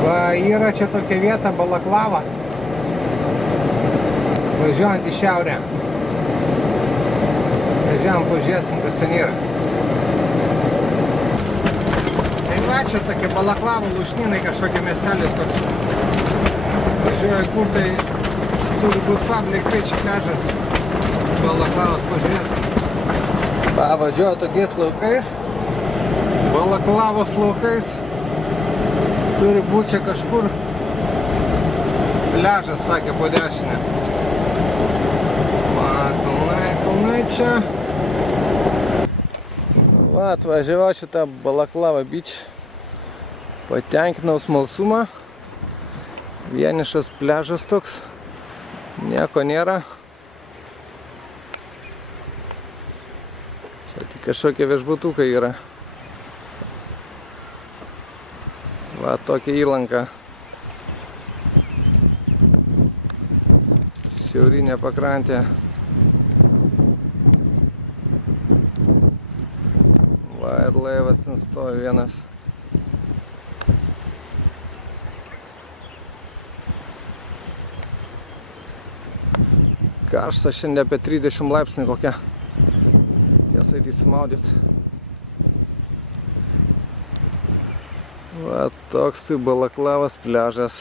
Va, yra čia tokia vieta Balaklava, važiuojant į šiaurę. Važiuojam, pažiūrėsim, kas ten yra. Tai va, čia tokia Balaklava, Lušnynai, kažkokia miestelis toks. Važiuoja kur tai turi būti Public Beach pliažas. Balaklavos pažiūrėsim. Va, važiuoja tokiais laukais. Balaklavos laukais. Turi būti čia kažkur pliažas, sakė, po dešinę. Va, kalnai čia. Va, atvažiavau šitą Balaklava Beach. Patenkinau smalsumą. Vienišas pliažas toks. Nieko nėra. Čia tik kažkokie viešbutukai yra. Va, tokia įlanka. Šiaurinė pakrantė. Va, ir laivas ten stovi vienas. Karšta šiandien apie 30 laipsnių kokia. Nes eiti įsimaudyt. Va, toks tai Balaklavos pliažas.